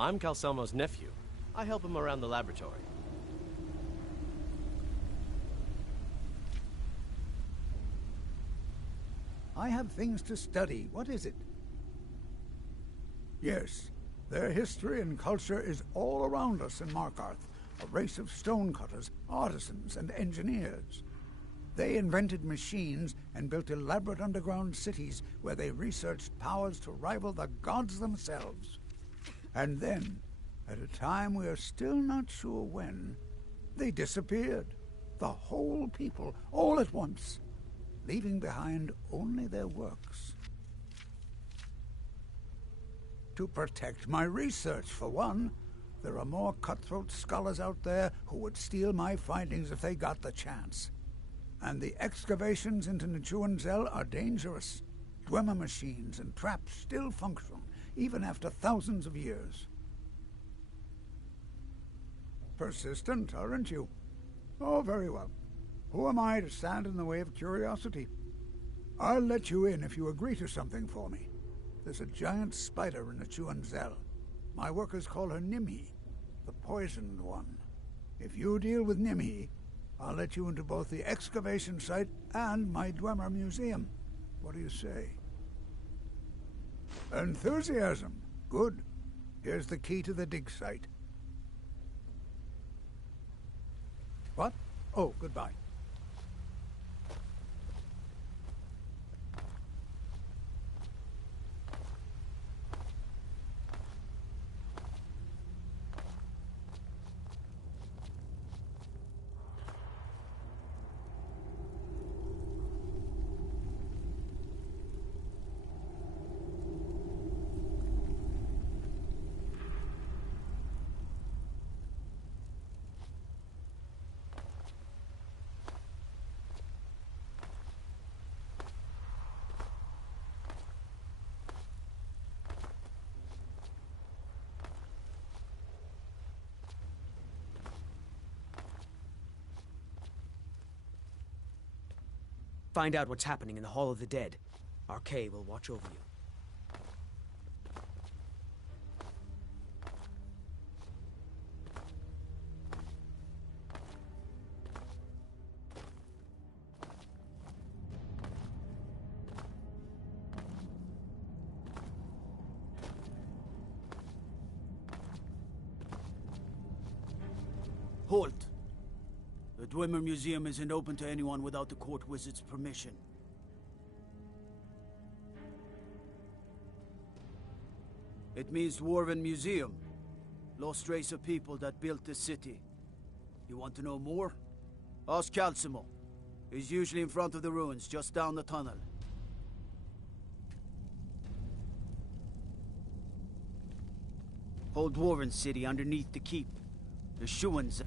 I'm Calcelmo's nephew. I help him around the laboratory. I have things to study. What is it? Yes, their history and culture is all around us in Markarth. A race of stonecutters, artisans, and engineers. They invented machines and built elaborate underground cities where they researched powers to rival the gods themselves. And then, at a time we are still not sure when, they disappeared. The whole people, all at once, leaving behind only their works. To protect my research, for one. There are more cutthroat scholars out there who would steal my findings if they got the chance. And the excavations into Nichuanzel are dangerous. Dwemer machines and traps still function, even after thousands of years. Persistent, aren't you? Oh, very well. Who am I to stand in the way of curiosity? I'll let you in if you agree to something for me. There's a giant spider in Nichuanzel. My workers call her Nimhi, the poisoned one. If you deal with Nimhi, I'll let you into both the excavation site and my Dwemer museum. What do you say? Enthusiasm. Good. Here's the key to the dig site. What? Oh, goodbye. Find out what's happening in the Hall of the Dead. RK will watch over you. Halt! The Dwemer Museum isn't open to anyone without the court wizard's permission. It means Dwarven Museum. Lost race of people that built this city. You want to know more? Ask Calcimo. He's usually in front of the ruins, just down the tunnel. Whole Dwarven city underneath the keep. The Shuans.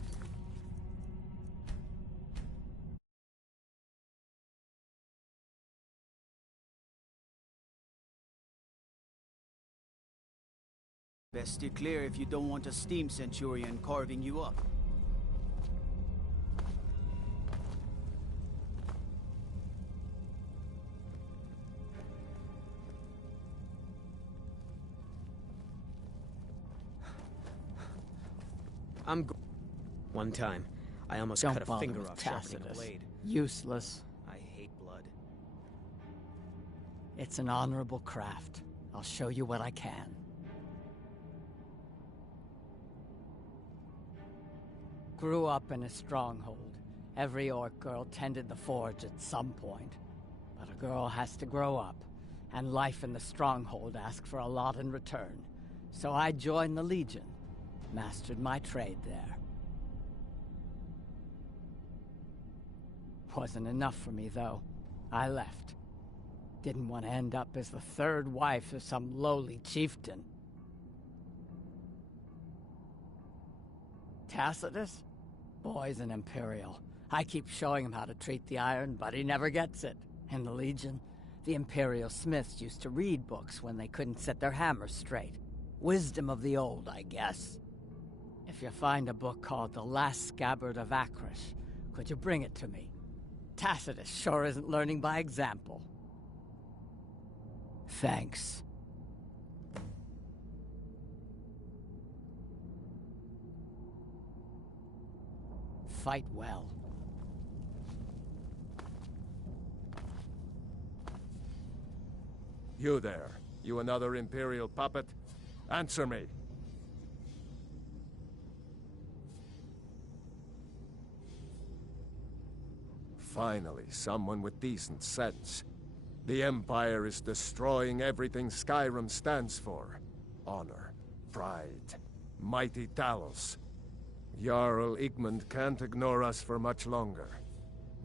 Best steer clear if you don't want a steam centurion carving you up. One time, I almost Don't cut a bother finger with off sharpening a Tacitus. blade. Useless. I hate blood. It's an honorable craft. I'll show you what I can. Grew up in a stronghold. Every orc girl tended the forge at some point. But a girl has to grow up, and life in the stronghold asks for a lot in return. So I joined the Legion. Mastered my trade there. Wasn't enough for me, though. I left. Didn't want to end up as the third wife of some lowly chieftain. Tacitus? Boy's an Imperial. I keep showing him how to treat the iron, but he never gets it. In the Legion, the Imperial smiths used to read books when they couldn't set their hammers straight. Wisdom of the old, I guess. If you find a book called The Last Scabbard of Akrish, could you bring it to me? Tacitus sure isn't learning by example. Thanks. fight well. You there. You another Imperial puppet? Answer me. Finally, someone with decent sense. The Empire is destroying everything Skyrim stands for. Honor, pride, mighty Talos. Jarl Igmund can't ignore us for much longer.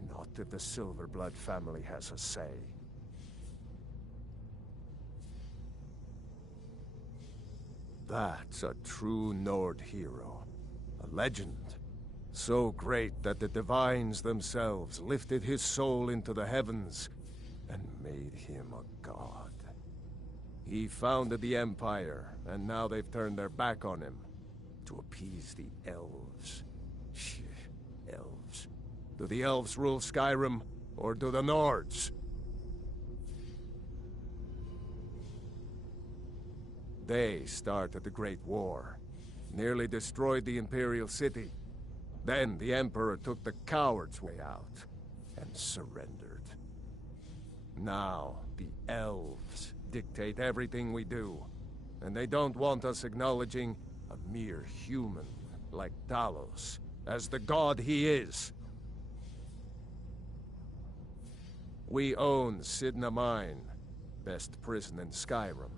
Not if the Silverblood family has a say. That's a true Nord hero. A legend. So great that the Divines themselves lifted his soul into the heavens and made him a god. He founded the Empire, and now they've turned their back on him to appease the elves. Shh, elves. Do the elves rule Skyrim, or do the Nords? They started the Great War, nearly destroyed the Imperial City. Then the Emperor took the coward's way out, and surrendered. Now, the elves dictate everything we do, and they don't want us acknowledging a mere human like Talos as the god he is. We own Sidna Mine, best prison in Skyrim,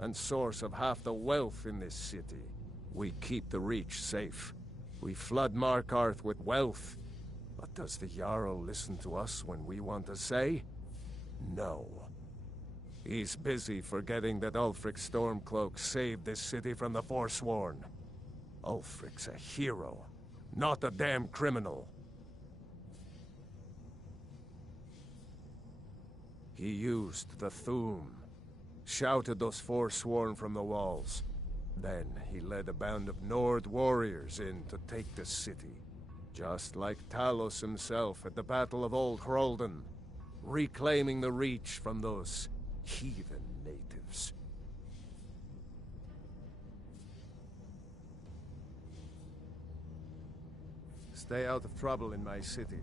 and source of half the wealth in this city. We keep the Reach safe. We flood Markarth with wealth. But does the Jarl listen to us when we want a say? No. He's busy forgetting that Ulfric Stormcloak saved this city from the Forsworn. Ulfric's a hero, not a damn criminal. He used the Thuum, shouted those Forsworn from the walls. Then he led a band of Nord warriors in to take the city. Just like Talos himself at the Battle of Old Hroldan, reclaiming the Reach from those heathen natives. Stay out of trouble in my city.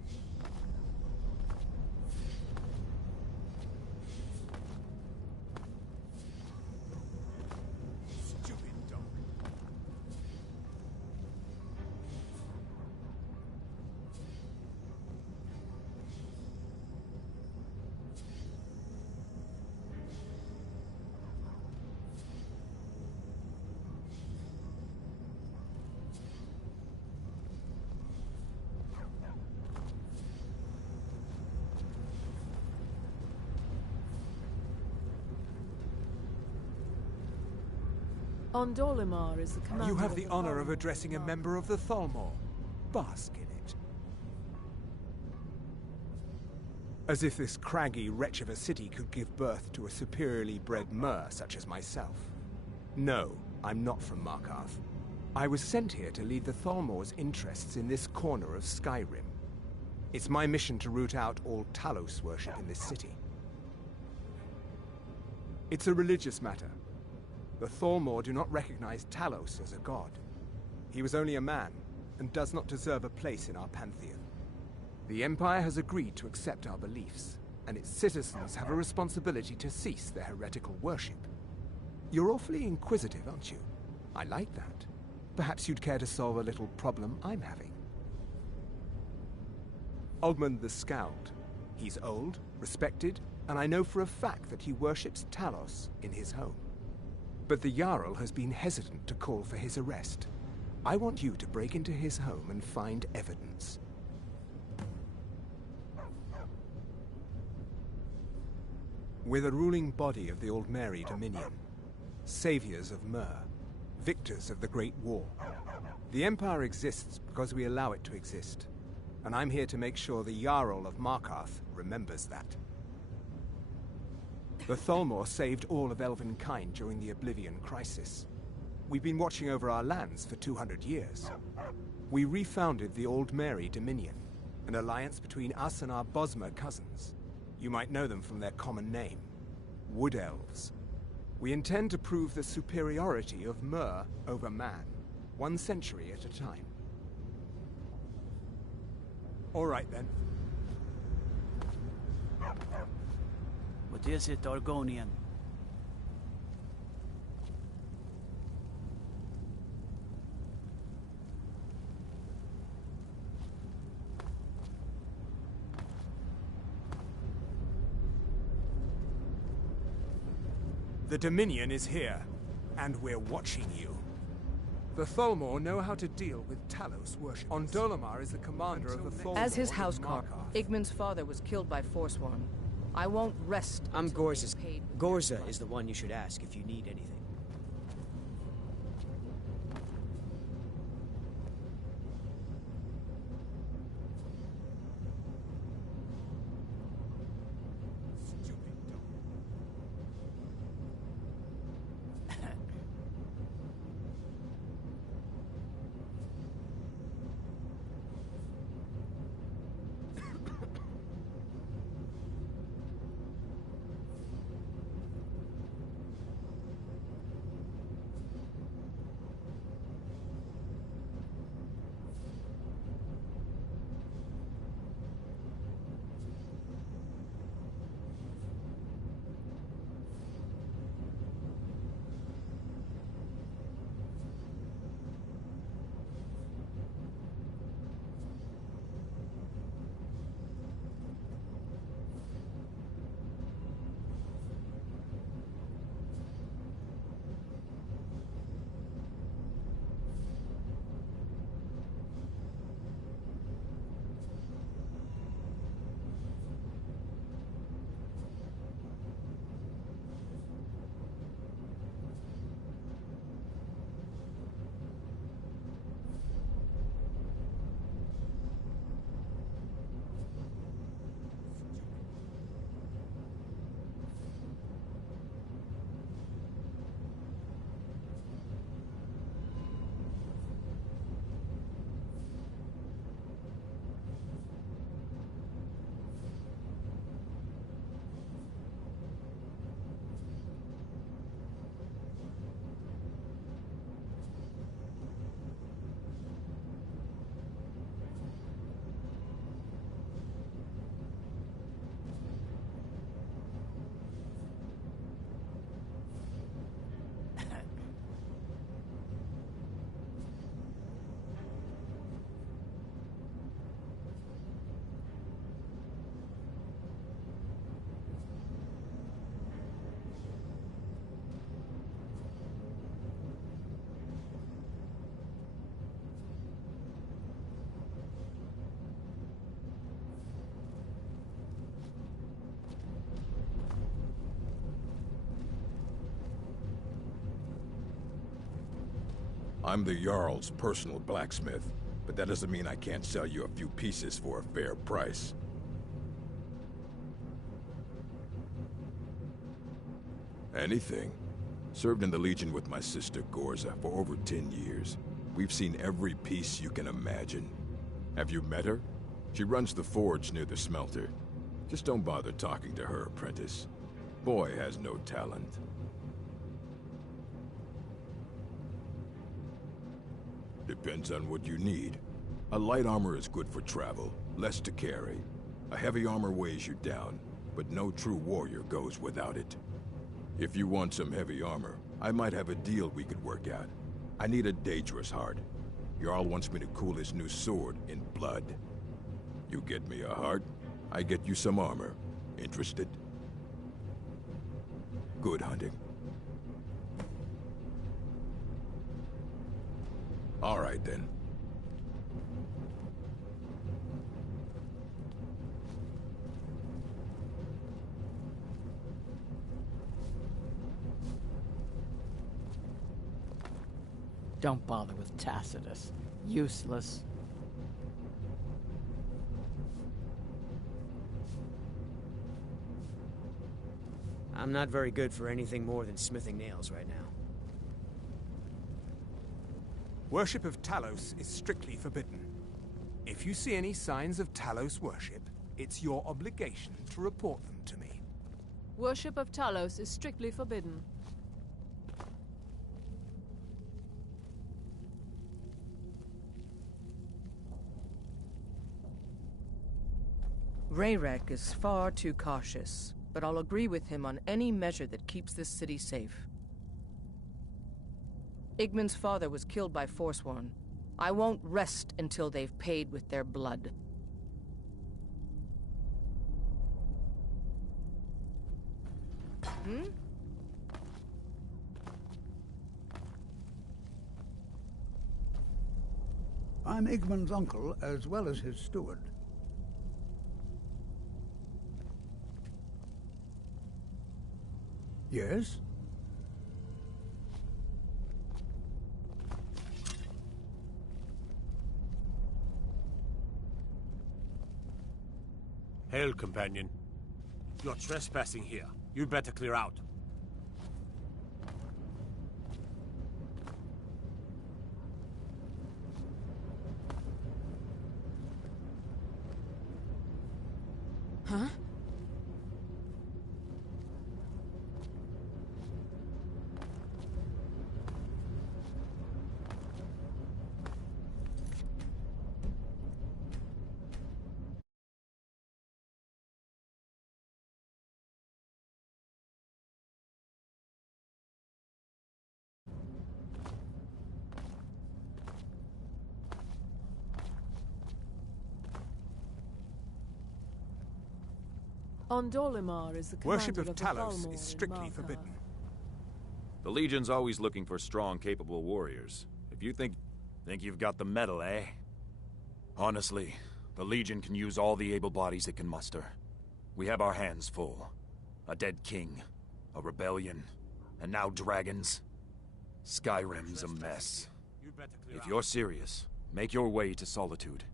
Ondolimar is the commander. You have the honor of addressing a member of the Thalmor. Bask in it. As if this craggy wretch of a city could give birth to a superiorly bred mer such as myself. No, I'm not from Markarth. I was sent here to lead the Thalmor's interests in this corner of Skyrim. It's my mission to root out all Talos worship in this city. It's a religious matter. The Thalmor do not recognize Talos as a god. He was only a man, and does not deserve a place in our pantheon. The Empire has agreed to accept our beliefs, and its citizens have a responsibility to cease their heretical worship. You're awfully inquisitive, aren't you? I like that. Perhaps you'd care to solve a little problem I'm having. Ogmund the Scowled. He's old, respected, and I know for a fact that he worships Talos in his home. But the Jarl has been hesitant to call for his arrest. I want you to break into his home and find evidence. We're the ruling body of the Old Mary Dominion. Saviors of Mer. Victors of the Great War. The Empire exists because we allow it to exist. And I'm here to make sure the Jarl of Markarth remembers that. The Thalmor saved all of Elvenkind during the Oblivion Crisis. We've been watching over our lands for 200 years. We refounded the Old Mary Dominion, an alliance between us and our Bosmer cousins. You might know them from their common name, Wood Elves. We intend to prove the superiority of Mer over man, 1 century at a time. All right, then. What is it, Argonian? The Dominion is here, and we're watching you. The Tholmor know how to deal with Talos worship. Ondolamar is the commander of the Tholmor. As his in housecarl, Markarth. Igman's father was killed by Forsworn. I won't rest. I'm until Gorza's. they've paid their Gorza price. is the one you should ask if you need anything. I'm the Jarl's personal blacksmith, but that doesn't mean I can't sell you a few pieces for a fair price. Anything. Served in the Legion with my sister Gorza for over 10 years. We've seen every piece you can imagine. Have you met her? She runs the forge near the smelter. Just don't bother talking to her, apprentice. Boy has no talent. Depends on what you need. A light armor is good for travel, less to carry. A heavy armor weighs you down, but no true warrior goes without it. If you want some heavy armor, I might have a deal we could work out. I need a dangerous heart. Jarl wants me to cool his new sword in blood. You get me a heart, I get you some armor. Interested? Good hunting. All right, then. Don't bother with Tacitus. Useless. I'm not very good for anything more than smithing nails right now. Worship of Talos is strictly forbidden. If you see any signs of Talos worship, it's your obligation to report them to me. Worship of Talos is strictly forbidden. Rayrek is far too cautious, but I'll agree with him on any measure that keeps this city safe. Igmund's father was killed by Forsworn. I won't rest until they've paid with their blood. Hmm? I'm Igmund's uncle, as well as his steward. Yes? Hail, companion. You're trespassing here. You'd better clear out. Huh? Ondolimar is the Worship commander of the Talos Thalmor is in strictly Markarth. forbidden. The Legion's always looking for strong, capable warriors. If you think you've got the metal, eh? Honestly, the Legion can use all the able bodies it can muster. We have our hands full. A dead king, a rebellion, and now dragons. Skyrim's a mess. If you're serious, make your way to Solitude.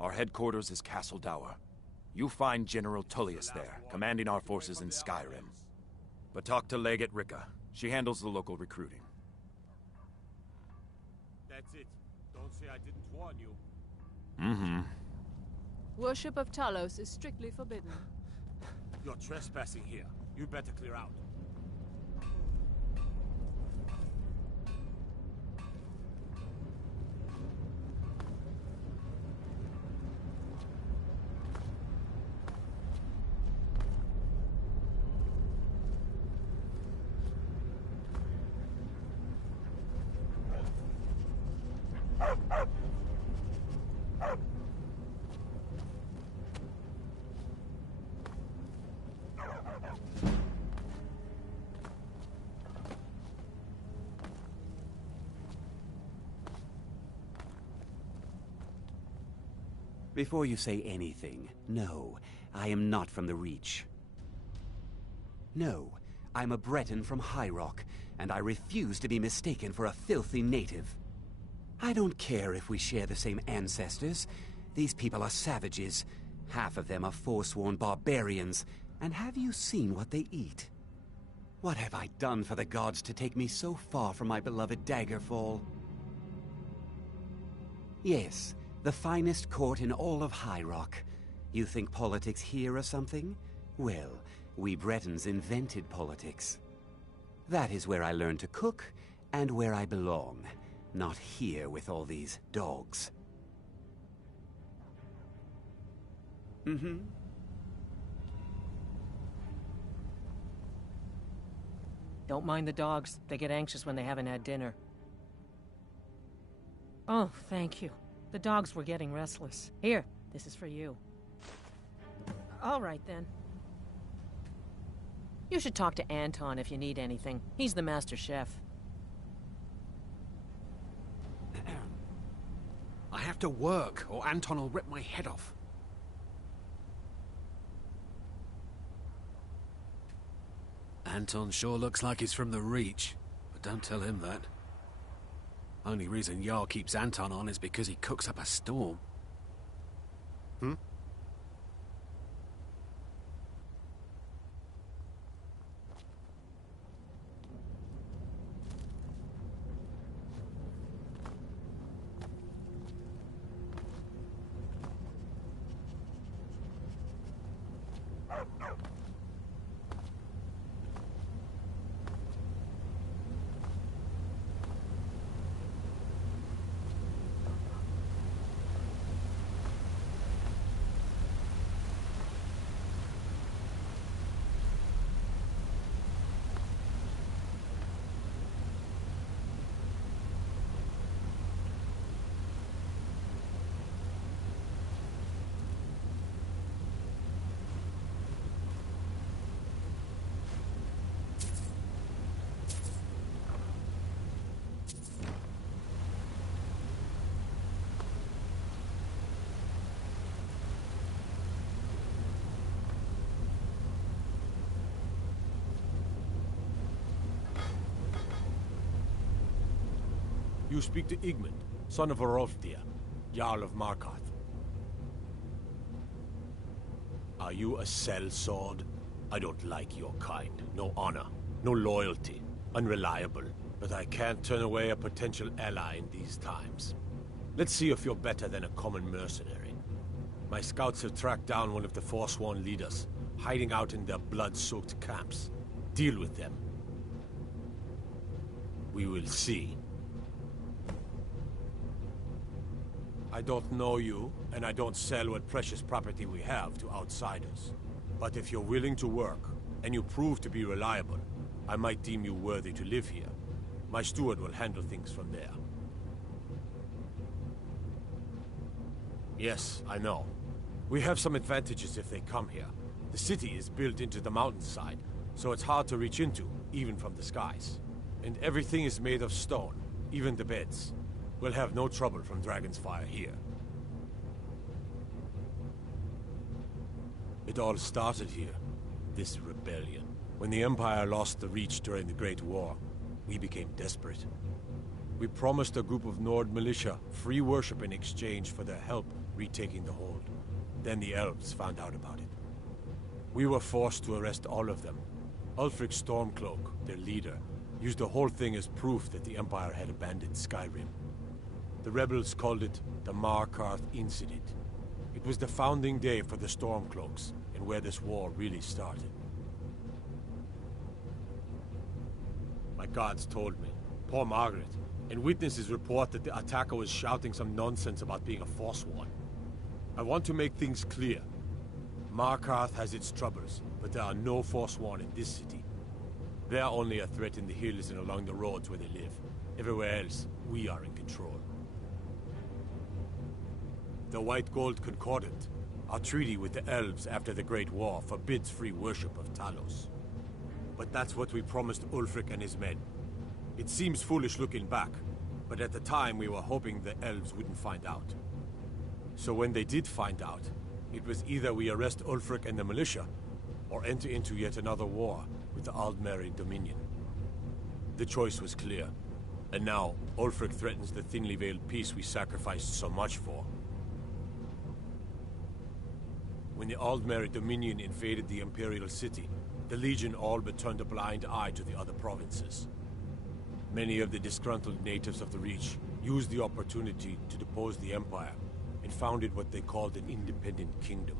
Our headquarters is Castle Dower. You find General Tullius there, commanding our forces in Skyrim. But talk to Legate Rika. She handles the local recruiting. That's it. Don't say I didn't warn you. Mm-hmm. Worship of Talos is strictly forbidden. You're trespassing here. You'd better clear out. Before you say anything, no, I am not from the Reach. No, I'm a Breton from High Rock, and I refuse to be mistaken for a filthy native. I don't care if we share the same ancestors. These people are savages. Half of them are forsworn barbarians. And have you seen what they eat? What have I done for the gods to take me so far from my beloved Daggerfall? Yes, the finest court in all of High Rock. You think politics here or something? Well, we Bretons invented politics. That is where I learned to cook, and where I belong. Not here with all these dogs. Mm-hmm. Don't mind the dogs. They get anxious when they haven't had dinner. Oh, thank you. The dogs were getting restless. Here, this is for you. All right, then. You should talk to Anton if you need anything. He's the master chef. I have to work, or Anton will rip my head off. Anton sure looks like he's from the Reach, but don't tell him that. Only reason Jarl keeps Anton on is because he cooks up a storm. Hmm? You speak to Igmund, son of Orolfdir, Jarl of Markarth. Are you a sellsword? I don't like your kind. No honor, no loyalty, unreliable. But I can't turn away a potential ally in these times. Let's see if you're better than a common mercenary. My scouts have tracked down one of the Forsworn leaders, hiding out in their blood-soaked camps. Deal with them. We will see. I don't know you, and I don't sell what precious property we have to outsiders. But if you're willing to work, and you prove to be reliable, I might deem you worthy to live here. My steward will handle things from there. Yes, I know. We have some advantages if they come here. The city is built into the mountainside, so it's hard to reach into, even from the skies. And everything is made of stone, even the beds. We'll have no trouble from Dragon's Fire here. It all started here, this rebellion. When the Empire lost the Reach during the Great War, we became desperate. We promised a group of Nord militia free worship in exchange for their help retaking the hold. Then the elves found out about it. We were forced to arrest all of them. Ulfric Stormcloak, their leader, used the whole thing as proof that the Empire had abandoned Skyrim. The rebels called it the Markarth Incident. It was the founding day for the Stormcloaks, and where this war really started. My guards told me, poor Margaret, and witnesses report that the attacker was shouting some nonsense about being a Forsworn. I want to make things clear. Markarth has its troubles, but there are no Forsworn in this city. They are only a threat in the hills and along the roads where they live. Everywhere else, we are in control. The White Gold Concordant, our treaty with the elves after the Great War, forbids free worship of Talos. But that's what we promised Ulfric and his men. It seems foolish looking back, but at the time we were hoping the elves wouldn't find out. So when they did find out, it was either we arrest Ulfric and the militia, or enter into yet another war with the Aldmeri Dominion. The choice was clear, and now Ulfric threatens the thinly veiled peace we sacrificed so much for. When the Aldmeri Dominion invaded the Imperial City, the Legion all but turned a blind eye to the other provinces. Many of the disgruntled natives of the Reach used the opportunity to depose the Empire and founded what they called an independent kingdom.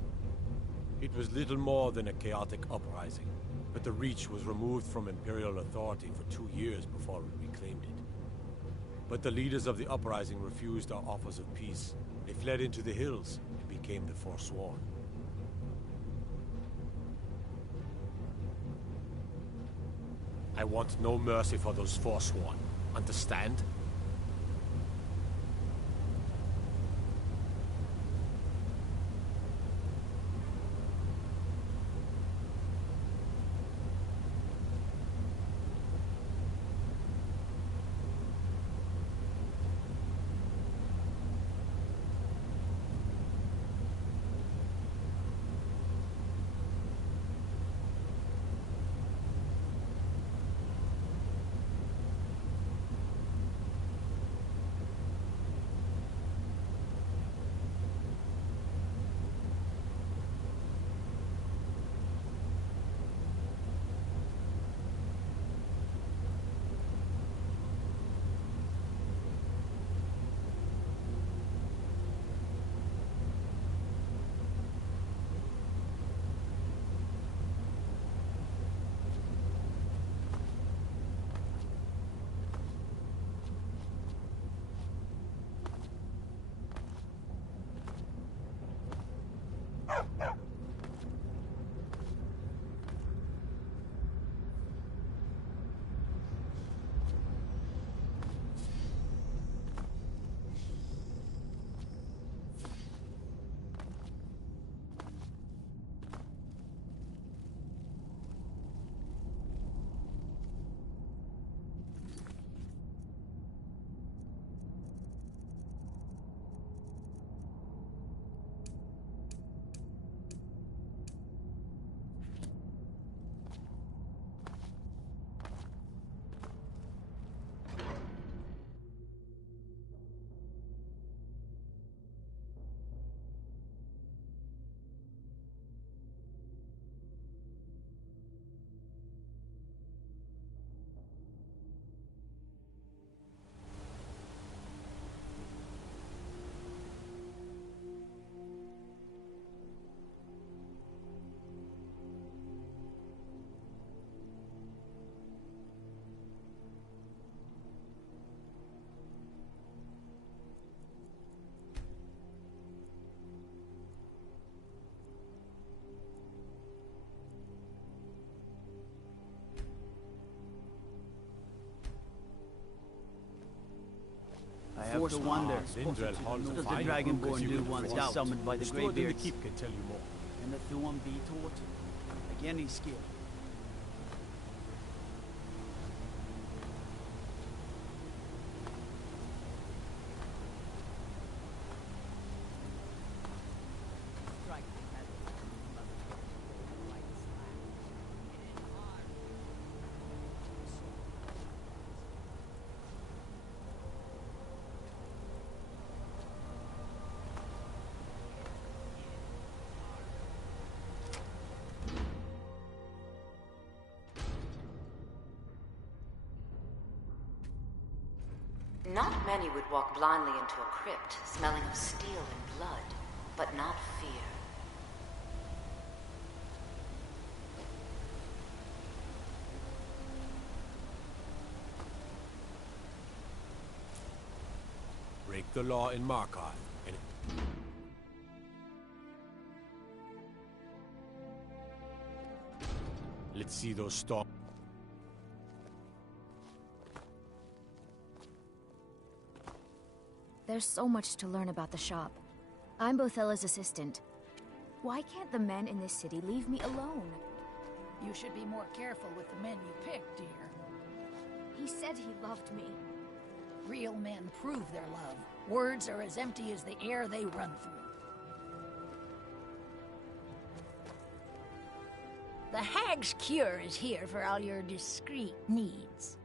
It was little more than a chaotic uprising, but the Reach was removed from Imperial authority for 2 years before we reclaimed it. But the leaders of the uprising refused our offers of peace. They fled into the hills and became the Forsworn. I want no mercy for those Forsworn. Understand? to wonder. Lindrel holds Does the fine Dragonborn book as you do would once find out. summoned by the Stored in the Greybeards? keep can tell you more. And the Thuan be taught? Like any skill. Not many would walk blindly into a crypt, smelling of steel and blood, but not fear. Break the law in Markarth, and let's see those storms. There's so much to learn about the shop. I'm Bothella's assistant. Why can't the men in this city leave me alone? You should be more careful with the men you pick, dear. He said he loved me. Real men prove their love. Words are as empty as the air they run through. The Hag's Cure is here for all your discreet needs.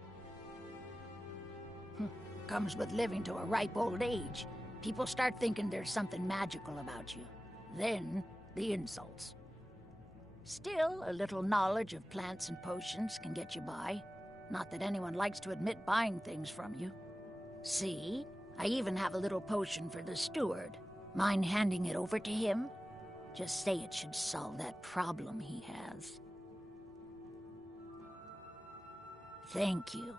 Comes with living to a ripe old age. People start thinking there's something magical about you. Then, the insults. Still, a little knowledge of plants and potions can get you by. Not that anyone likes to admit buying things from you. See? I even have a little potion for the steward. Mind handing it over to him? Just say it should solve that problem he has. Thank you.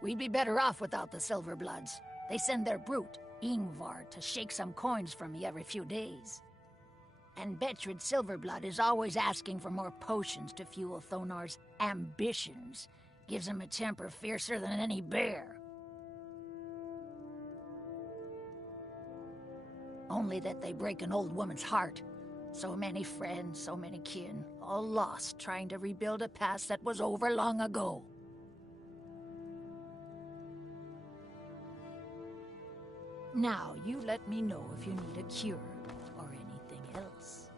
We'd be better off without the Silverbloods. They send their brute, Ingvar, to shake some coins from me every few days. And Betrid Silverblood is always asking for more potions to fuel Thonar's ambitions. Gives him a temper fiercer than any bear. Only that they break an old woman's heart. So many friends, so many kin, all lost trying to rebuild a past that was over long ago. Now, you let me know if you need a cure or anything else.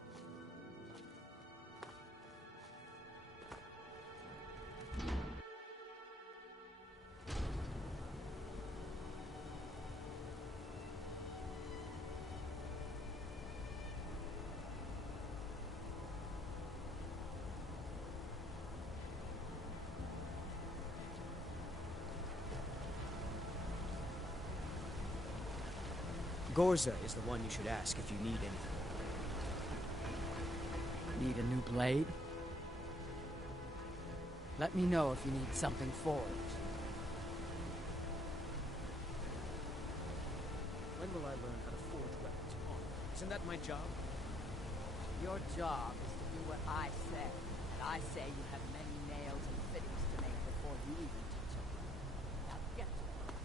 Gorza is the one you should ask if you need anything. Need a new blade? Let me know if you need something forged. When will I learn how to forge weapons? Isn't that my job? Your job is to do what I say. And I say you have many nails and fittings to make before you even touch them. Now get to it.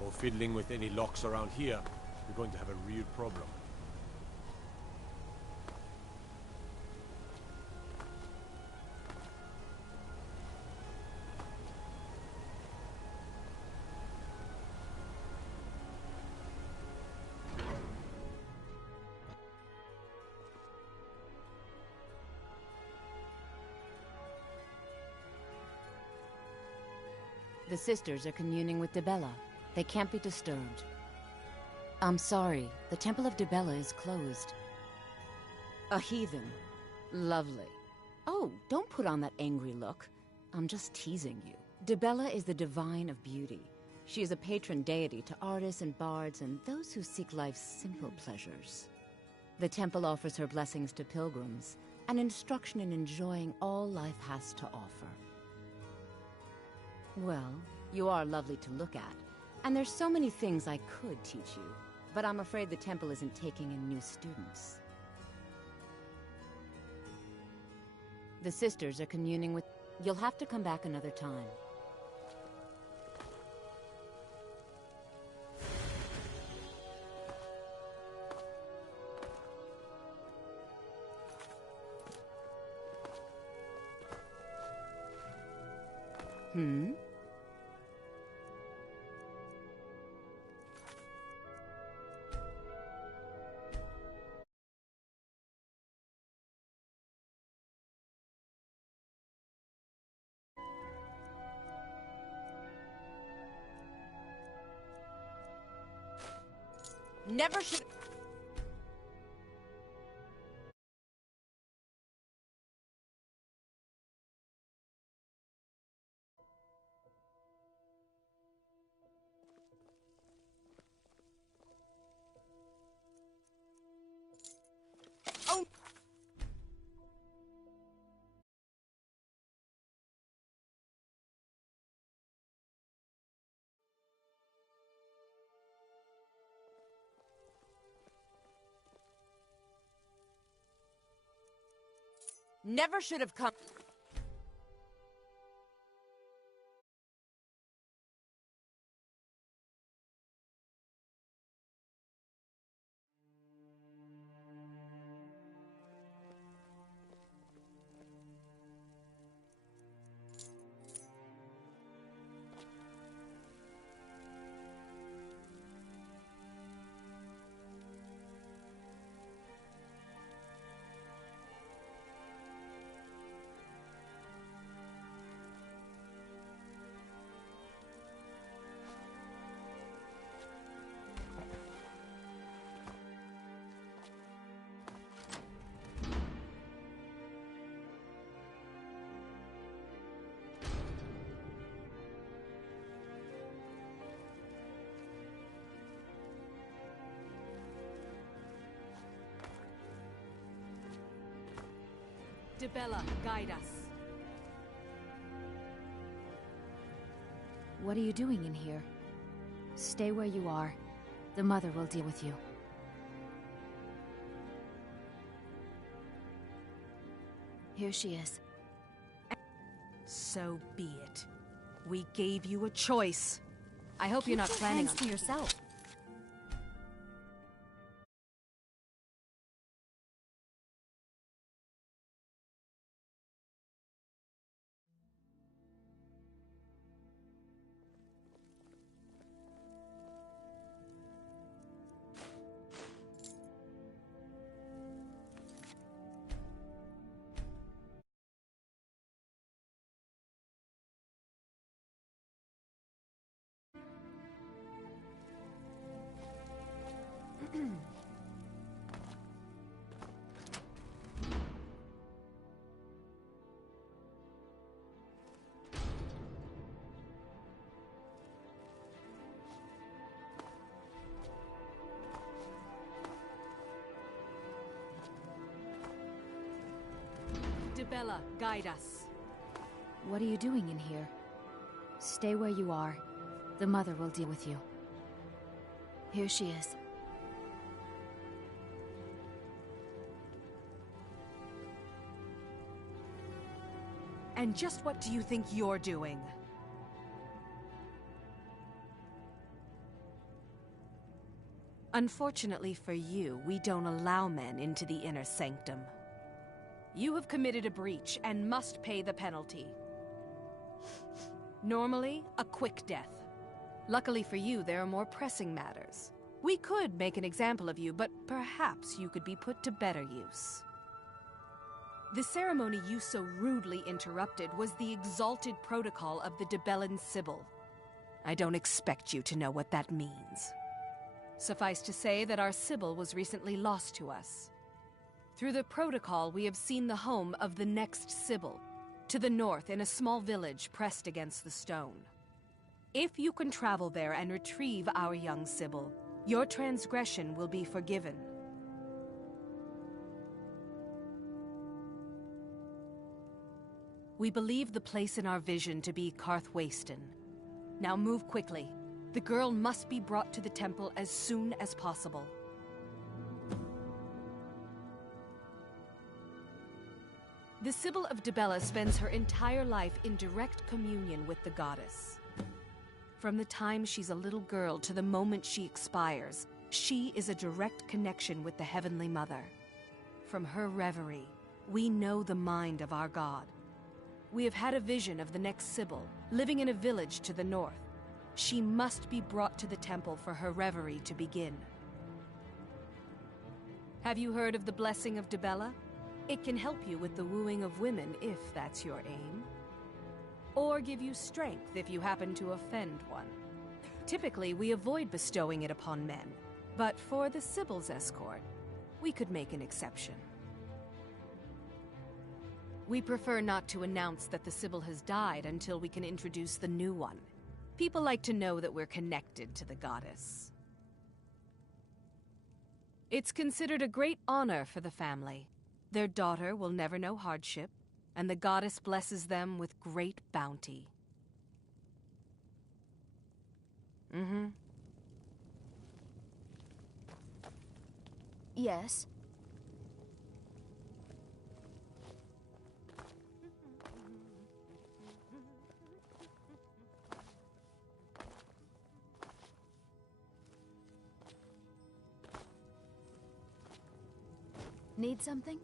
Go fiddling with any locks around here, you're going to have a real problem. The sisters are communing with Dibella. They can't be disturbed. I'm sorry, the Temple of Dibella is closed. A heathen. Lovely. Oh, don't put on that angry look. I'm just teasing you. Dibella is the divine of beauty. She is a patron deity to artists and bards and those who seek life's simple pleasures. The temple offers her blessings to pilgrims, and instruction in enjoying all life has to offer. Well, you are lovely to look at, and there's so many things I could teach you, but I'm afraid the temple isn't taking in new students. The sisters are communing with... You'll have to come back another time. Never should... Oh! Never should have come... Dibella, guide us. What are you doing in here? Stay where you are. The Mother will deal with you. Here she is. So be it. We gave you a choice. I hope you're not planning on... to yourself. Dibella, guide us. What are you doing in here? Stay where you are. The Mother will deal with you. Here she is. And just what do you think you're doing? Unfortunately for you, we don't allow men into the inner sanctum. You have committed a breach and must pay the penalty. Normally, a quick death. Luckily for you, there are more pressing matters. We could make an example of you, but perhaps you could be put to better use. The ceremony you so rudely interrupted was the exalted protocol of the Dibellan Sibyl. I don't expect you to know what that means. Suffice to say that our Sibyl was recently lost to us. Through the protocol, we have seen the home of the next Sibyl, to the north in a small village pressed against the stone. If you can travel there and retrieve our young Sibyl, your transgression will be forgiven. We believe the place in our vision to be Karthwasten. Now move quickly. The girl must be brought to the temple as soon as possible. The Sibyl of Dibella spends her entire life in direct communion with the goddess. From the time she's a little girl to the moment she expires, she is a direct connection with the Heavenly Mother. From her reverie, we know the mind of our God. We have had a vision of the next Sibyl, living in a village to the north. She must be brought to the temple for her reverie to begin. Have you heard of the blessing of Dibella? It can help you with the wooing of women if that's your aim. Or give you strength if you happen to offend one. Typically, we avoid bestowing it upon men, but for the Sibyl's escort, we could make an exception. We prefer not to announce that the Sibyl has died until we can introduce the new one. People like to know that we're connected to the goddess. It's considered a great honor for the family. Their daughter will never know hardship, and the goddess blesses them with great bounty. Yes? Need something?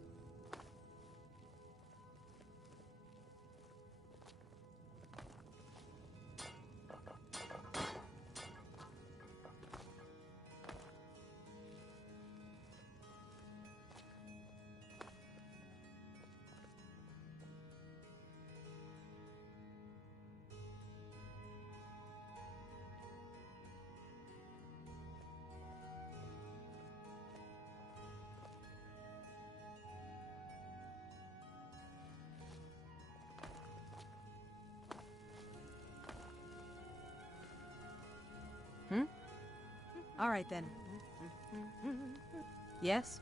All right, then. Yes?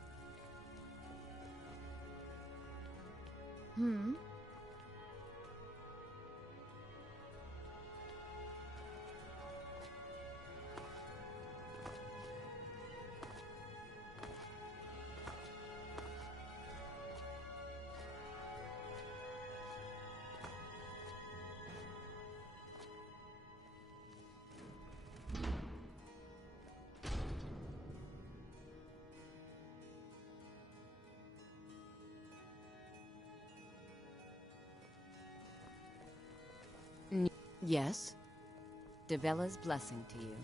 Yes? Dibella's blessing to you.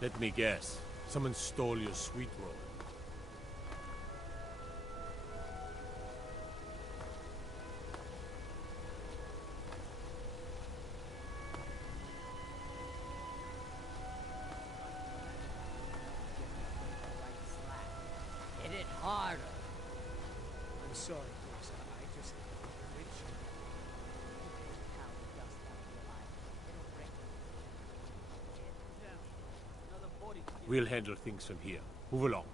Let me guess. Someone stole your sweet roll. Hit it harder. I'm sorry, folks. I just... We'll handle things from here. Move along.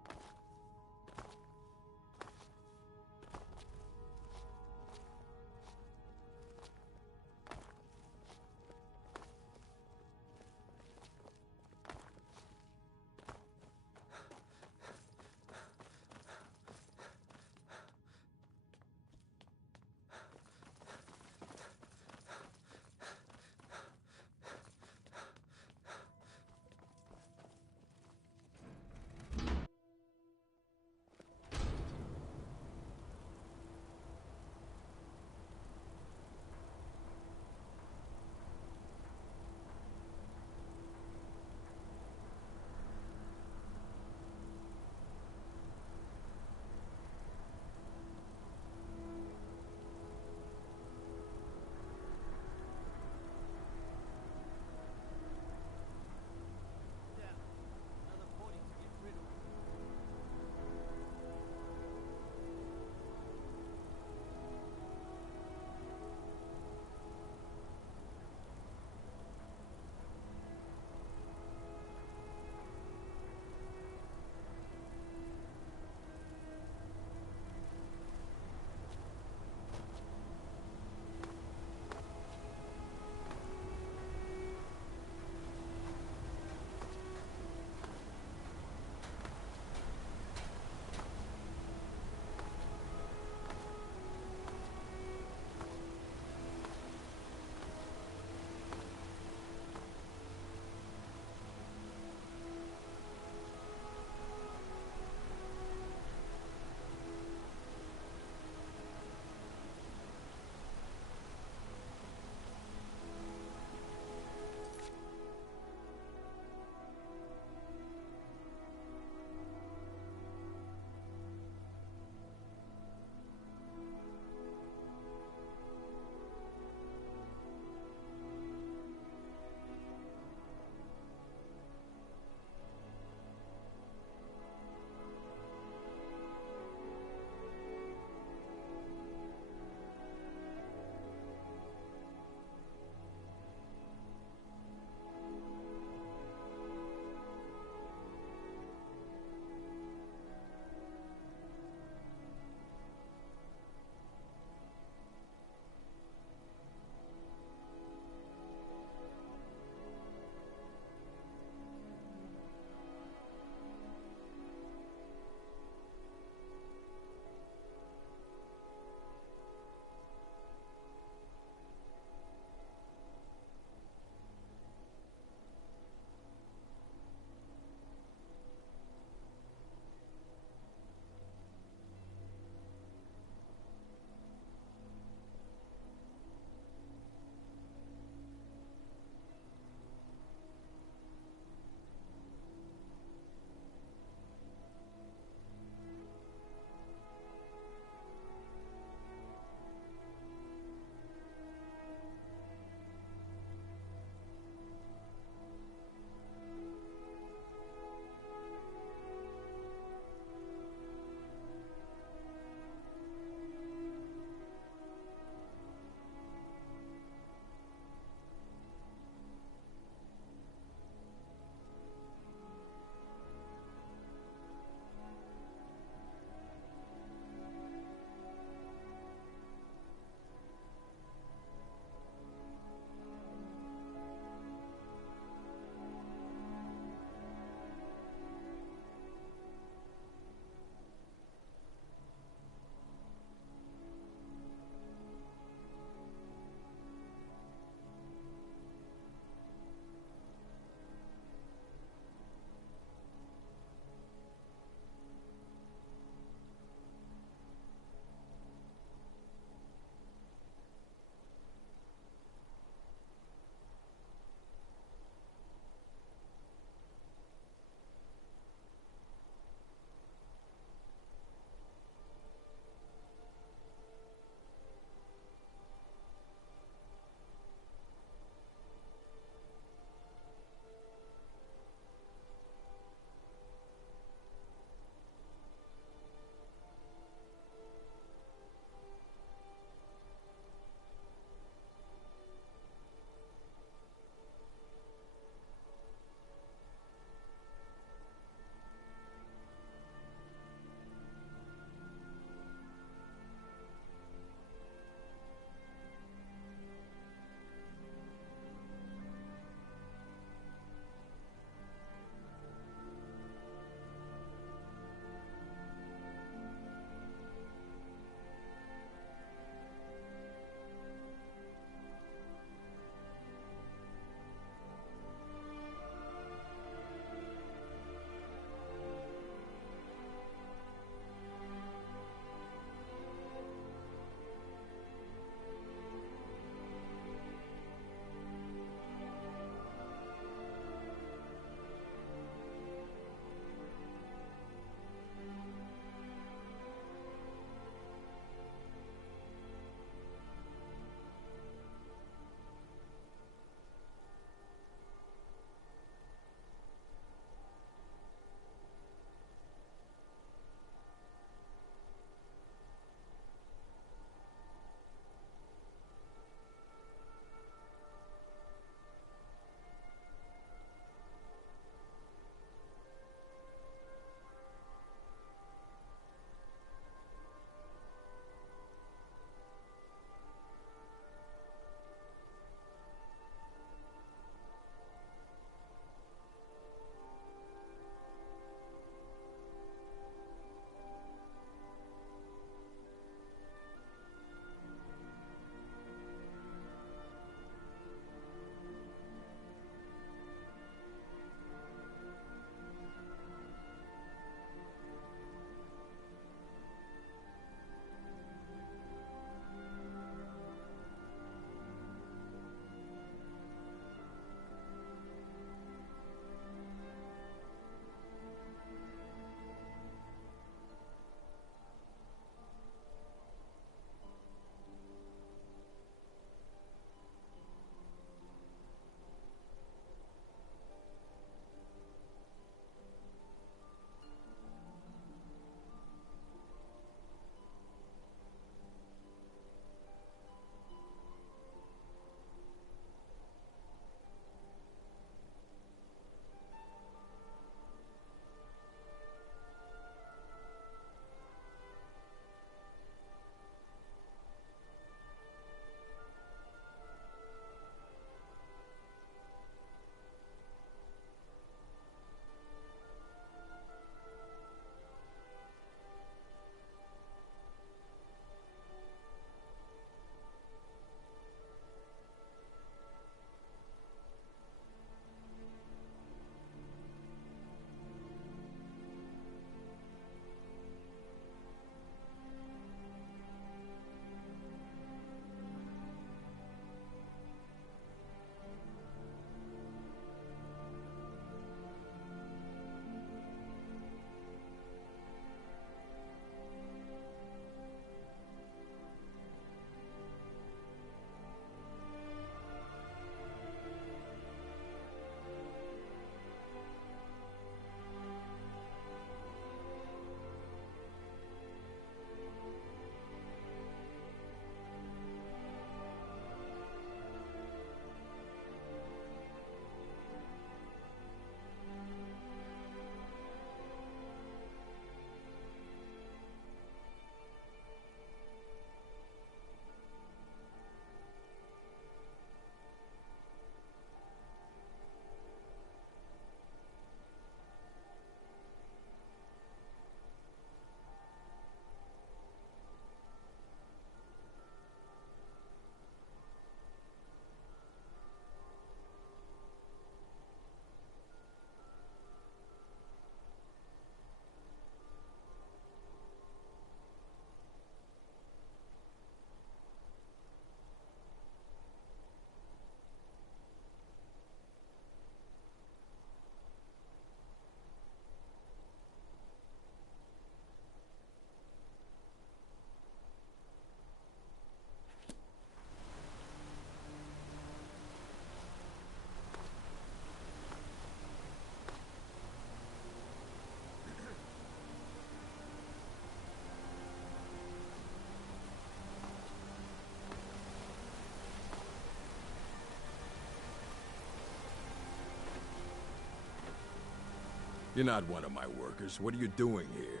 You're not one of my workers. What are you doing here?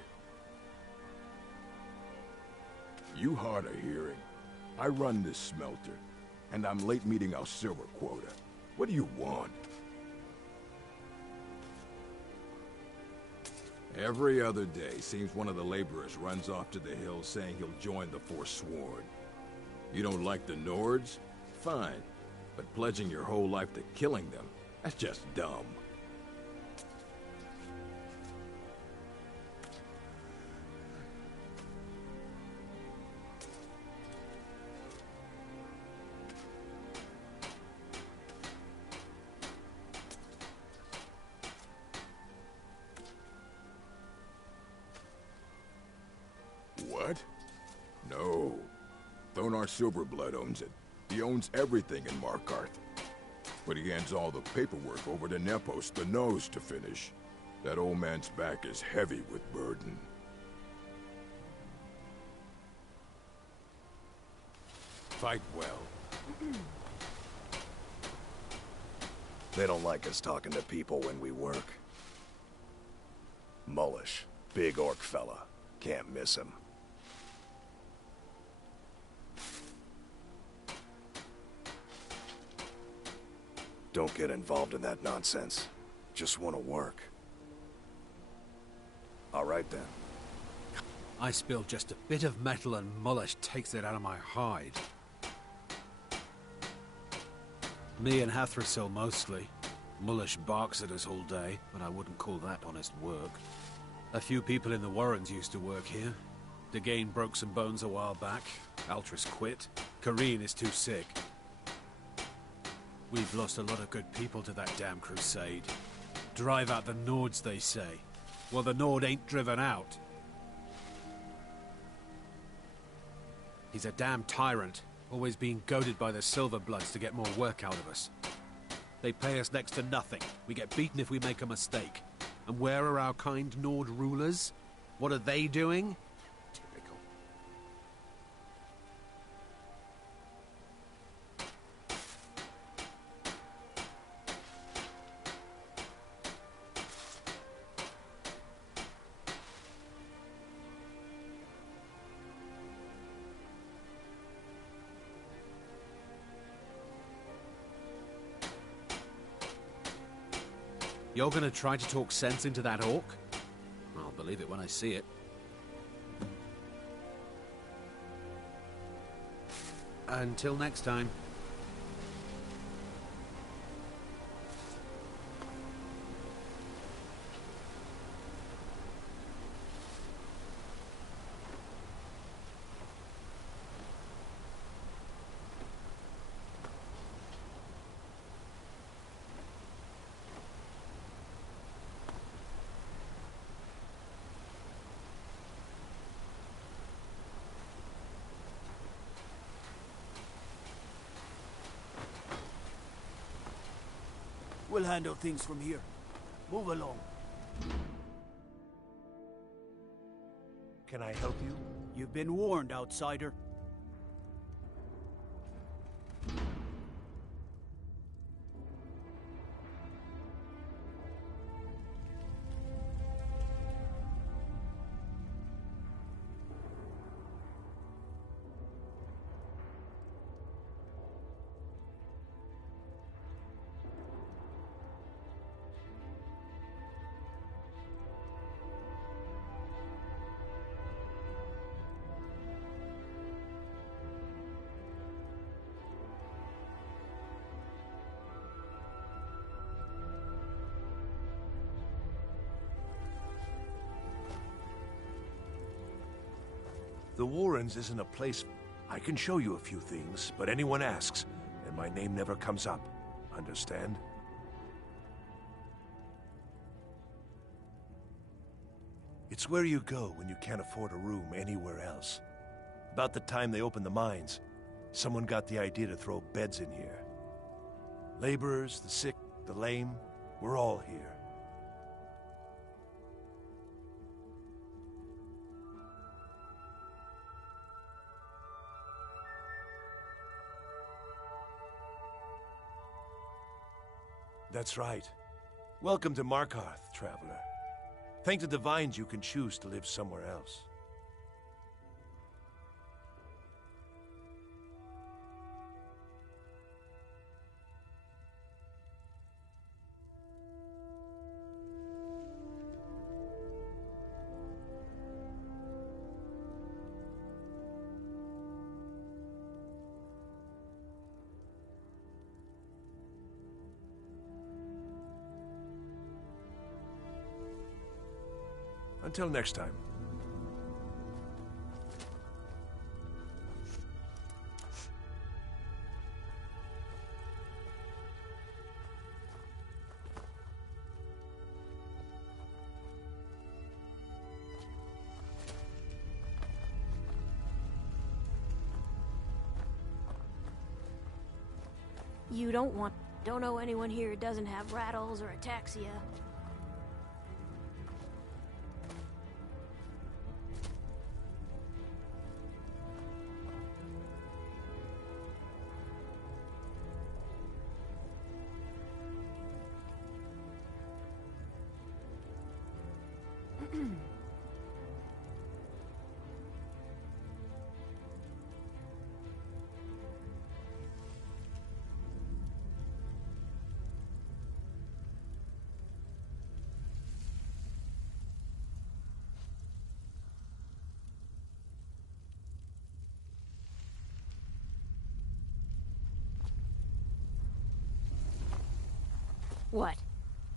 You hard of hearing. I run this smelter, and I'm late meeting our silver quota. What do you want? Every other day, seems one of the laborers runs off to the hills saying he'll join the Forsworn. You don't like the Nords? Fine. But pledging your whole life to killing them, that's just dumb. What? No. Thonar Silverblood owns it. He owns everything in Markarth. But he hands all the paperwork over to Nepos, the Nose, to finish. That old man's back is heavy with burden. Fight well. They don't like us talking to people when we work. Mullish, big orc fella. Can't miss him. Don't get involved in that nonsense. Just want to work. All right then. I spill just a bit of metal and Mullish takes it out of my hide. Me and Hathrasil mostly. Mullish barks at us all day, but I wouldn't call that honest work. A few people in the Warrens used to work here. Dagain broke some bones a while back. Altris quit. Kareen is too sick. We've lost a lot of good people to that damn crusade. Drive out the Nords, they say. Well, the Nord ain't driven out. He's a damn tyrant, always being goaded by the Silverbloods to get more work out of us. They pay us next to nothing. We get beaten if we make a mistake. And where are our kind Nord rulers? What are they doing? Typical. You're gonna try to talk sense into that orc? I'll believe it when I see it. Until next time. We'll handle things from here. Move along. Can I help you? You've been warned, outsider. The Warrens isn't a place... I can show you a few things, but anyone asks, and my name never comes up. Understand? It's where you go when you can't afford a room anywhere else. About the time they opened the mines, someone got the idea to throw beds in here. Laborers, the sick, the lame, we're all here. That's right. Welcome to Markarth, traveler. Thank the Divines you can choose to live somewhere else. Until next time. You don't know anyone here who doesn't have rattles or ataxia. What?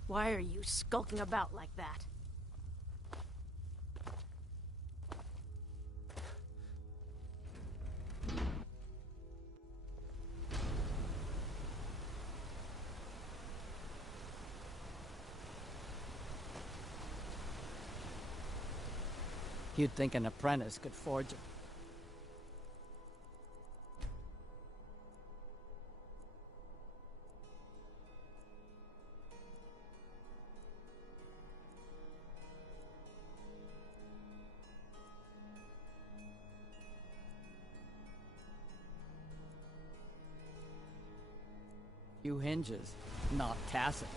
Why are you skulking about like that? You'd think an apprentice could forge it. Few hinges, not Tacitus.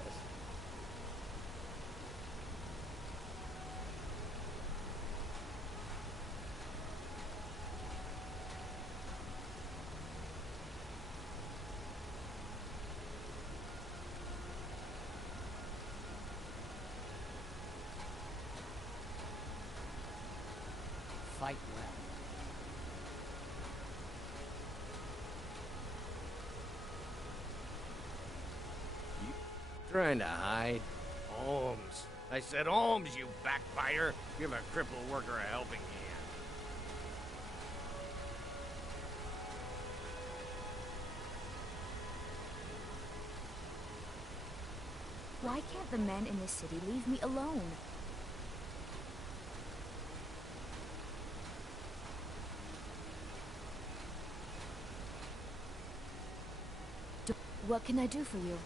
Fight well. Trying to hide? Holmes. I said Holmes, you backbiter. Give a crippled worker a helping hand. Why can't the men in this city leave me alone? What can I do for you?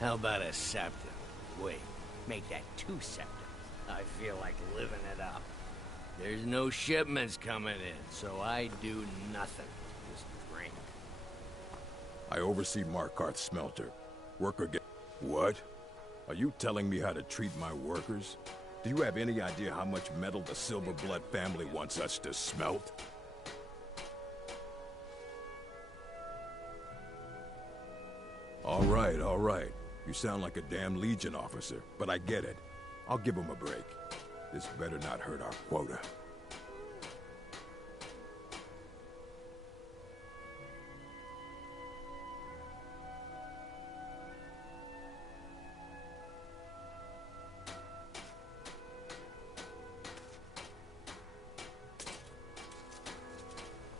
How about a septum? Wait, make that 2 septums. I feel like living it up. There's no shipments coming in, so I do nothing. Just drink. I oversee Markarth's smelter. Worker get... What? Are you telling me how to treat my workers? Do you have any idea how much metal the Silverblood family wants us to smelt? All right. You sound like a damn Legion officer, but I get it. I'll give him a break. This better not hurt our quota.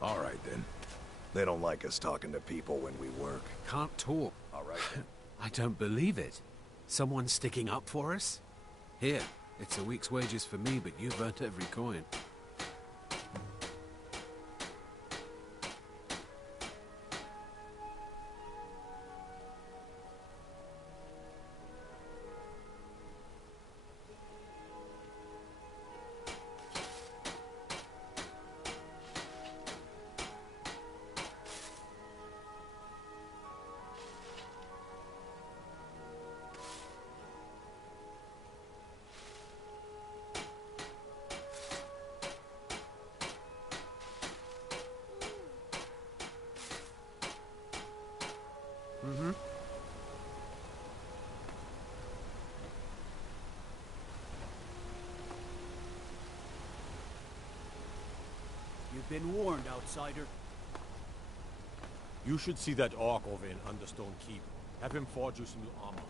All right, then. They don't like us talking to people when we work. Can't talk. All right, then. I don't believe it. Someone sticking up for us? Here, it's a week's wages for me, but you've earned every coin. Mm-hmm. You've been warned, outsider. You should see that orc over in Understone Keep. Have him forge you some new armor.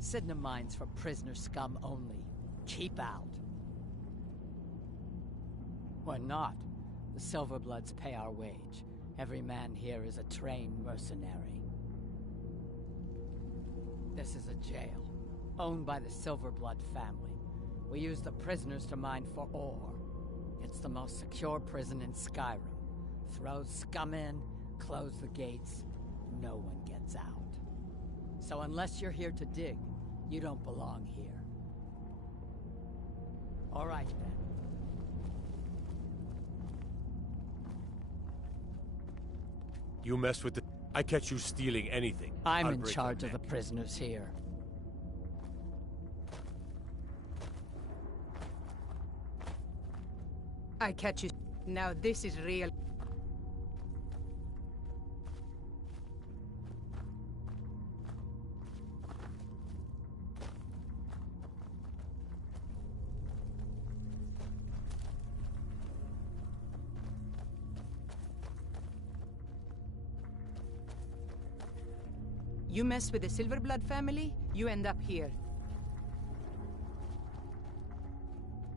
Sidna mines for prisoner scum only. Keep out. We're not. The Silverbloods pay our wage. Every man here is a trained mercenary. This is a jail, owned by the Silverblood family. We use the prisoners to mine for ore. It's the most secure prison in Skyrim. Throw scum in, close the gates, no one gets out. So unless you're here to dig, you don't belong here. All right, then. You mess with the... I catch you stealing anything. I'm I'll in break charge your of the neck. prisoners here. I catch you. Now this is real. You mess with the Silverblood family, you end up here.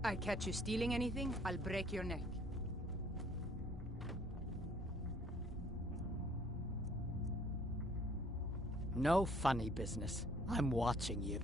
I catch you stealing anything, I'll break your neck. No funny business. I'm watching you.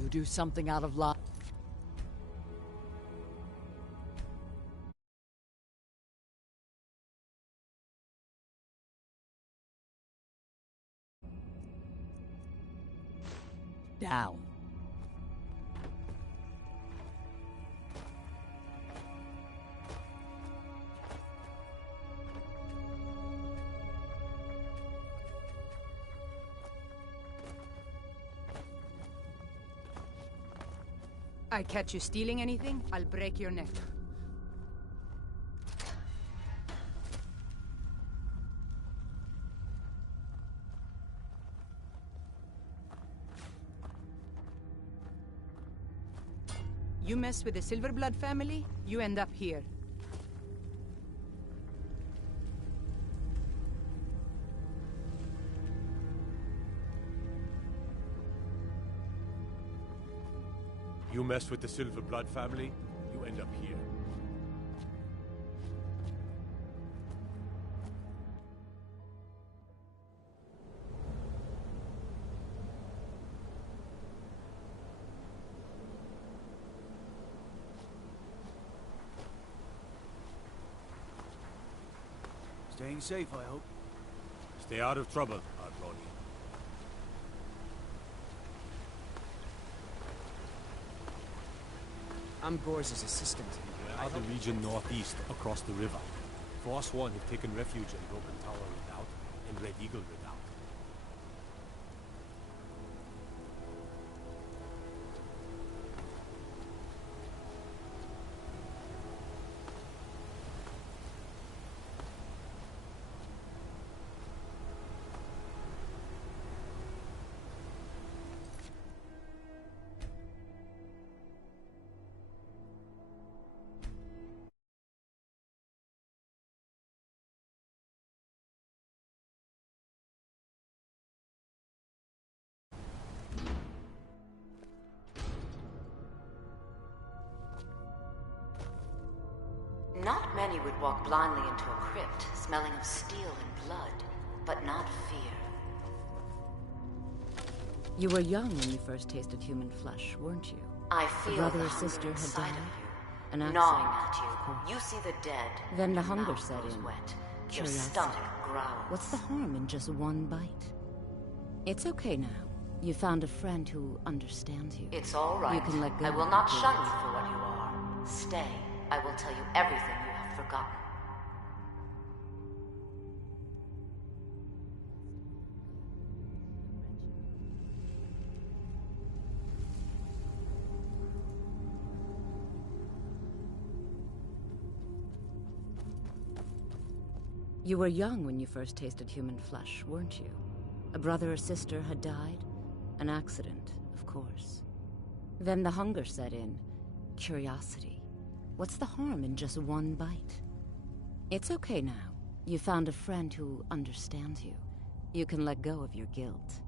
You do something out of love. Down. I catch you stealing anything, I'll break your neck. You mess with the Silverblood family, you end up here. You mess with the Silver Blood family, you end up here. Staying safe, I hope. Stay out of trouble, Arbroni. I'm Gor's assistant. We are the region northeast, across the river. Forsworn have taken refuge in Broken Tower Redoubt and Red Eagle Redoubt. Not many would walk blindly into a crypt, smelling of steel and blood, but not fear. You were young when you first tasted human flesh, weren't you? I A feel brother the or hunger sister had inside died. of An you, accident, gnawing at of you. course. You see the dead. Then the your hunger mouth set goes in. wet. Your Curiosity. stomach growls. What's the harm in just one bite? It's okay now. You found a friend who understands you. It's all right. You can let go. I will of not your shun guilt. you for what you are. Stay. I will tell you everything you have forgotten. You were young when you first tasted human flesh, weren't you? A brother or sister had died? An accident, of course. Then the hunger set in. Curiosity. What's the harm in just one bite? It's okay now. You found a friend who understands you. You can let go of your guilt.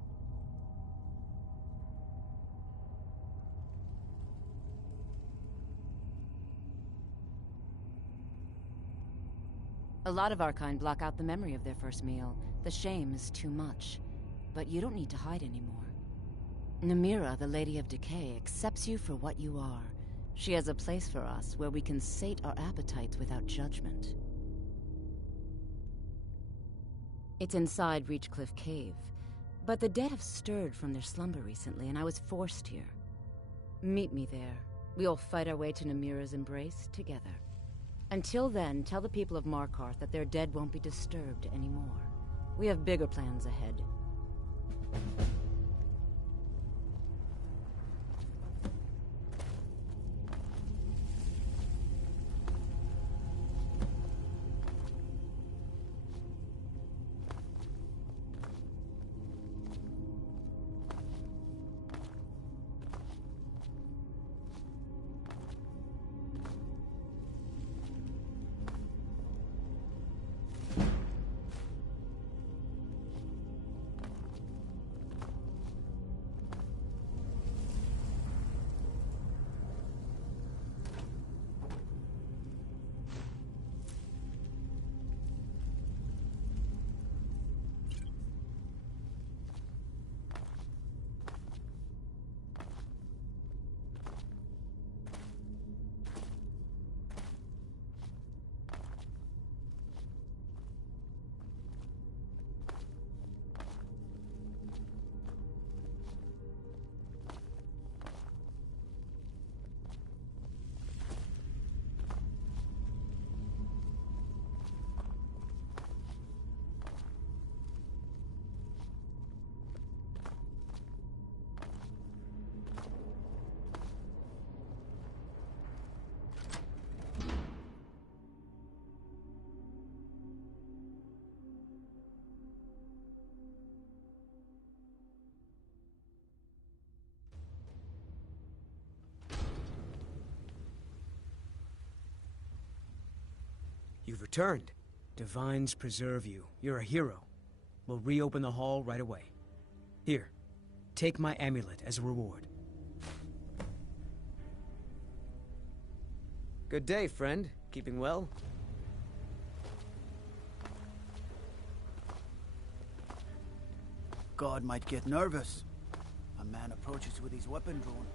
A lot of our kind block out the memory of their first meal. The shame is too much. But you don't need to hide anymore. Namira, the Lady of Decay, accepts you for what you are. She has a place for us where we can sate our appetites without judgment. It's inside Reachcliff Cave. But the dead have stirred from their slumber recently, and I was forced here. Meet me there. We'll fight our way to Namira's embrace together. Until then, tell the people of Markarth that their dead won't be disturbed anymore. We have bigger plans ahead. You've returned. Divines preserve you. You're a hero. We'll reopen the hall right away. Here, take my amulet as a reward. Good day, friend. Keeping well? God might get nervous. A man approaches with his weapon drawn.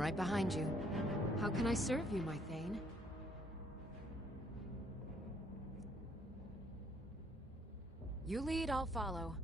right behind you. How can I serve you, my Thane? You lead, I'll follow.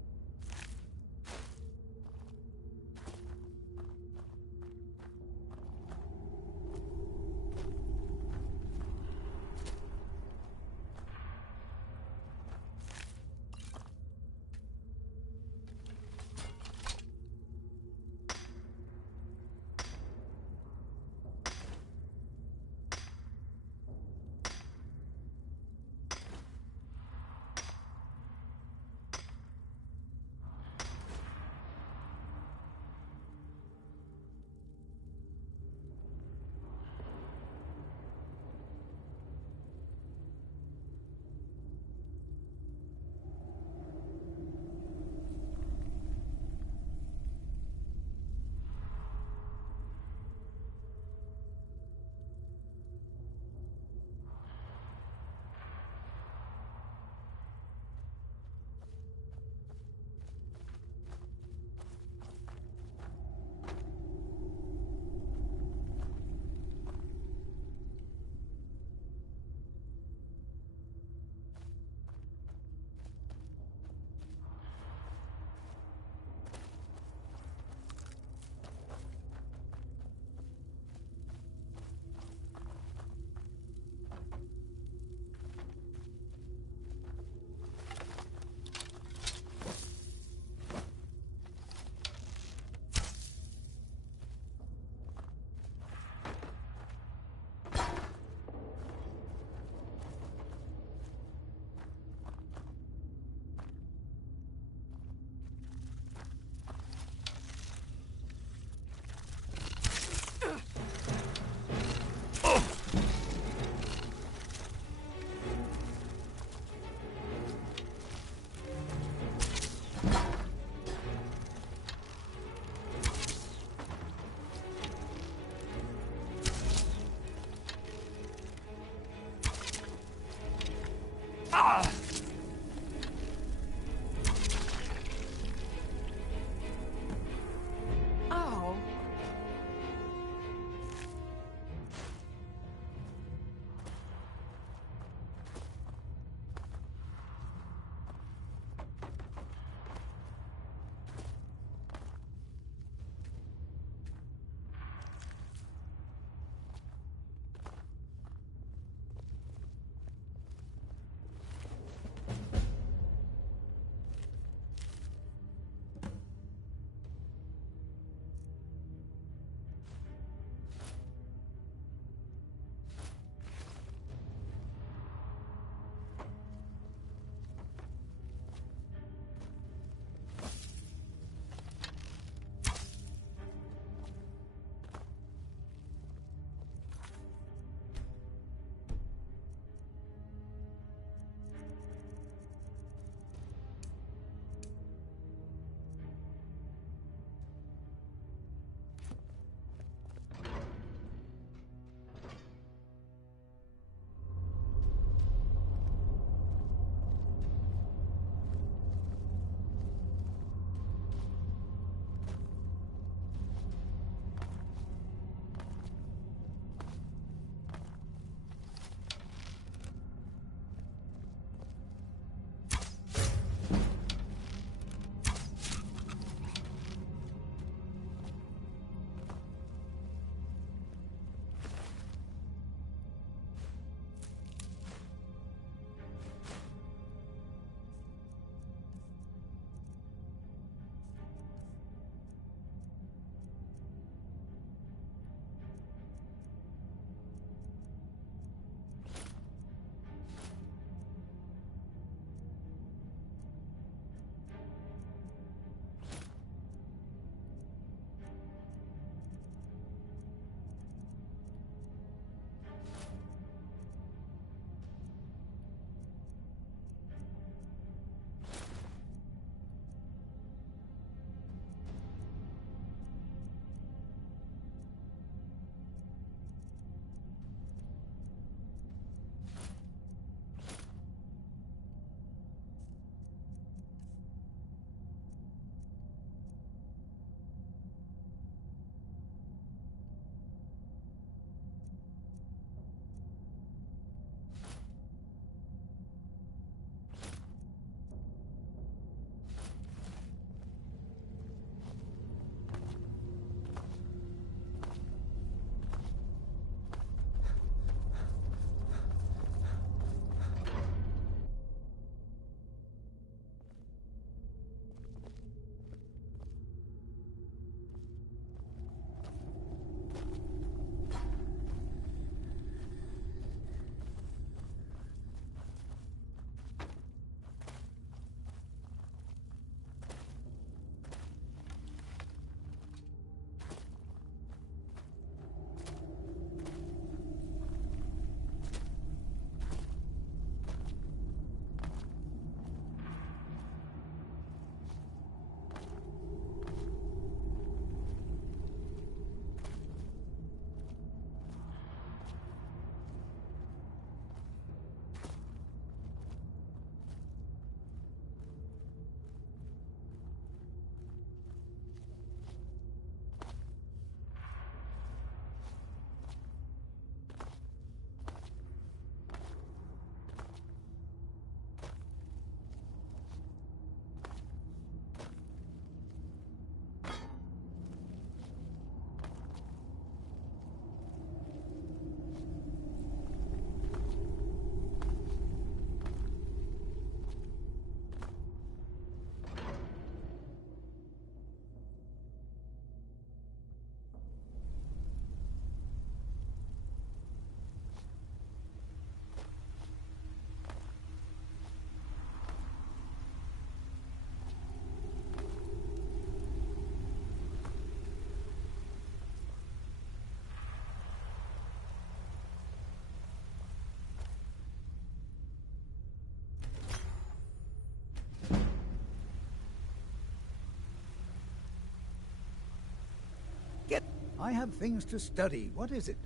I have things to study. What is it?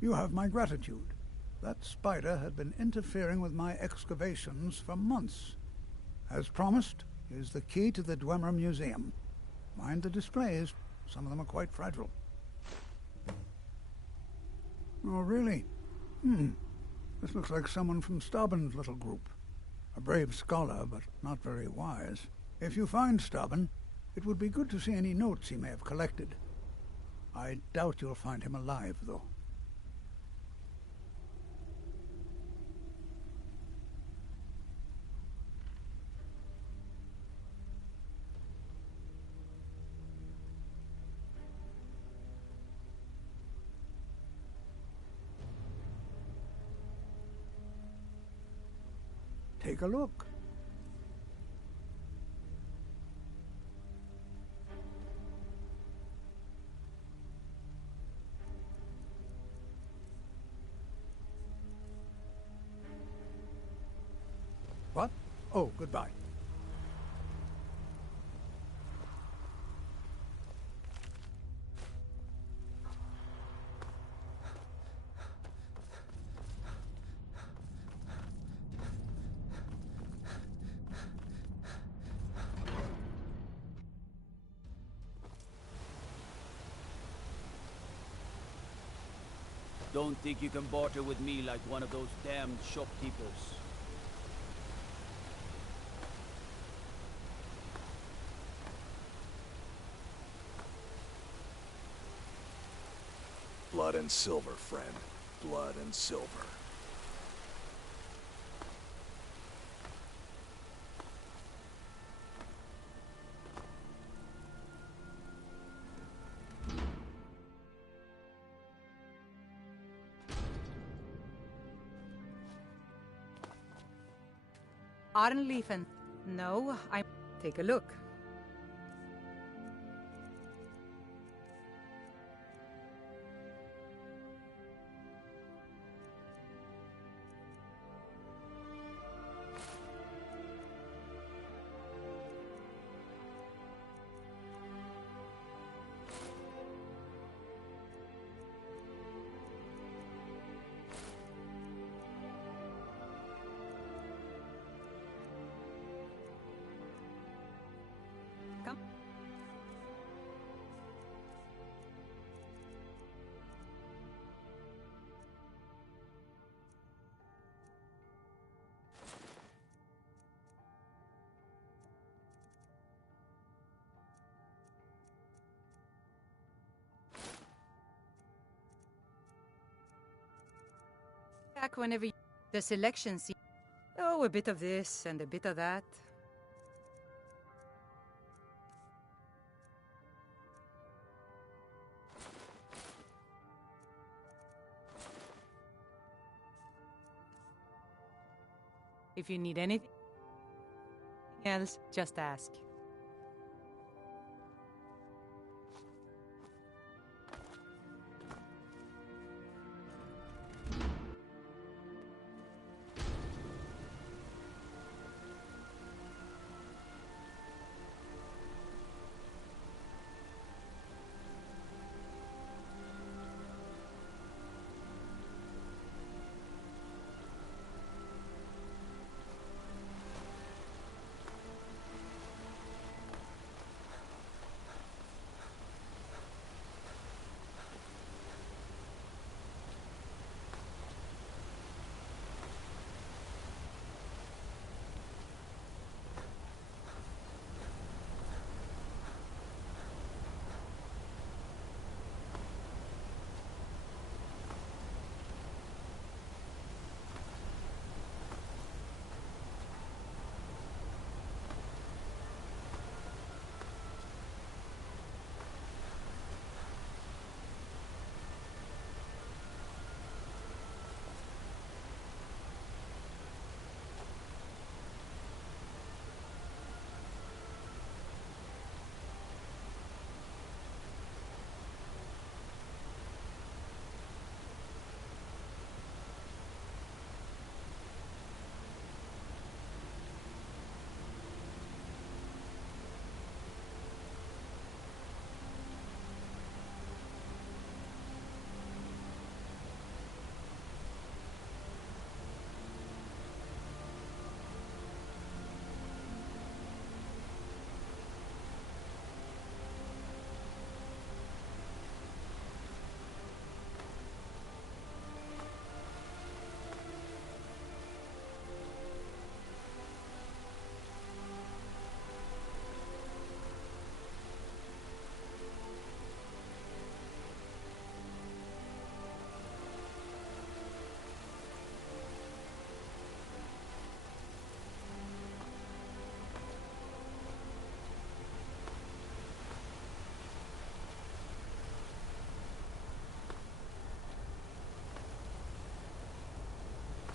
You have my gratitude. That spider had been interfering with my excavations for months. As promised, here's the key to the Dwemer Museum. Mind the displays. Some of them are quite fragile. Oh, really? This looks like someone from Stauben's little group. A brave scholar, but not very wise. If you find Stauben, it would be good to see any notes he may have collected. I doubt you'll find him alive, though. Take a look. What? Oh, goodbye. Don't think you can barter with me like one of those damned shopkeepers. Blood and silver, friend. Blood and silver. Arnleafen. No, I... Take a look. Back whenever you... The selection scene. Oh, a bit of this and a bit of that. If you need anything else, just ask.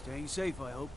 Staying safe, I hope.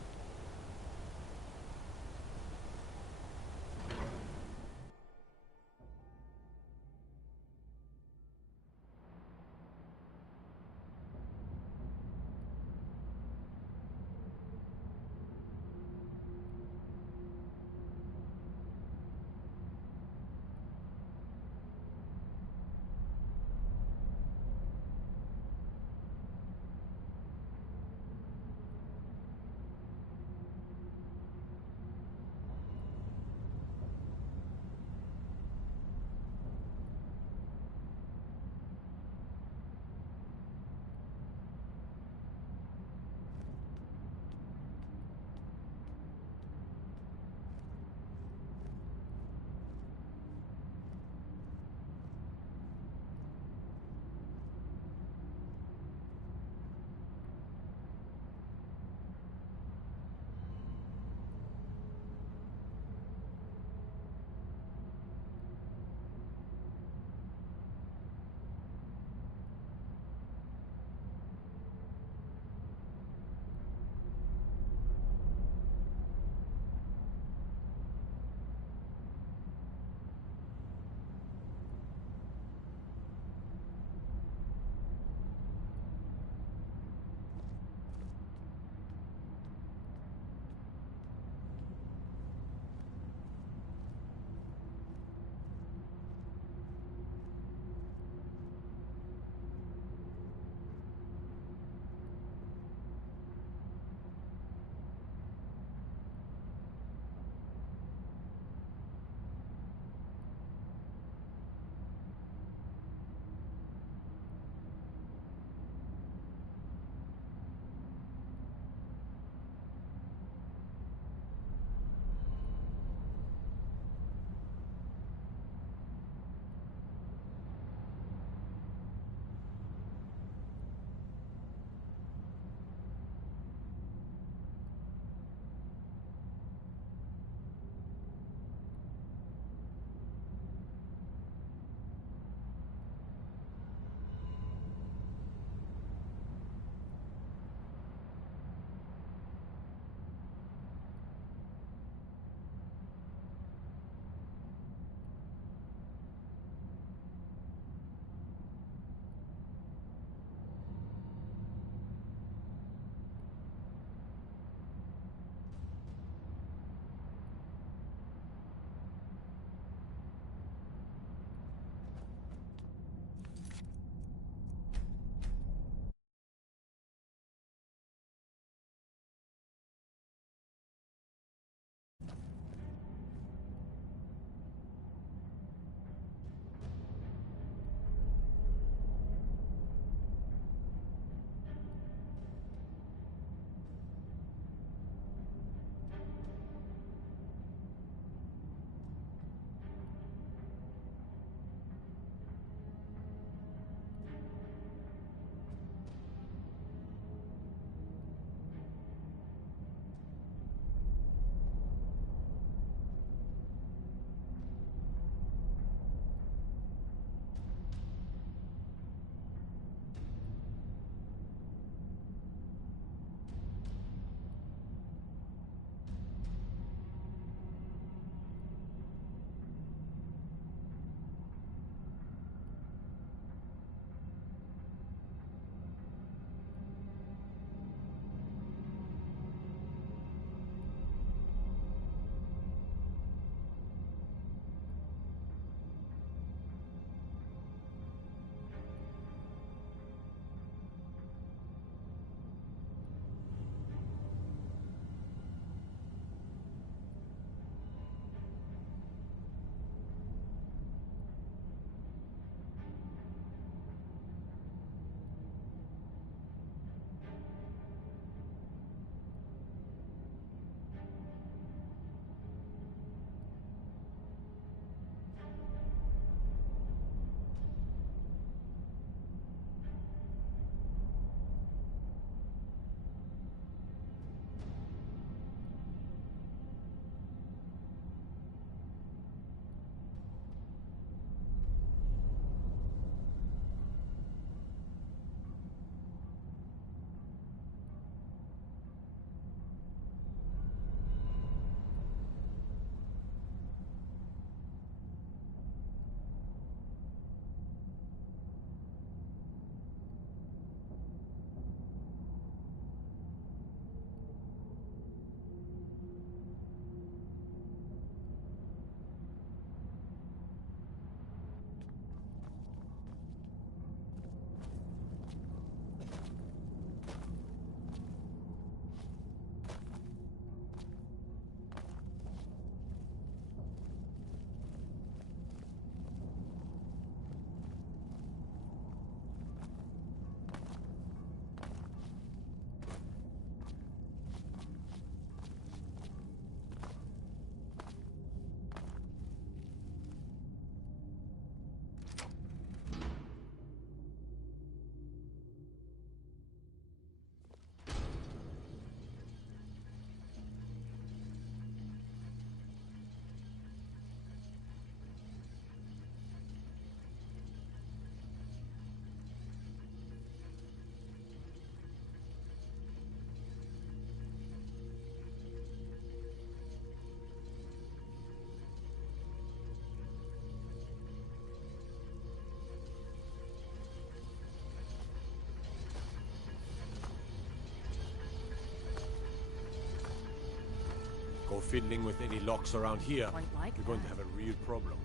Go fiddling with any locks around here, Quite like you're going to have a real problem.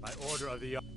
By order of the...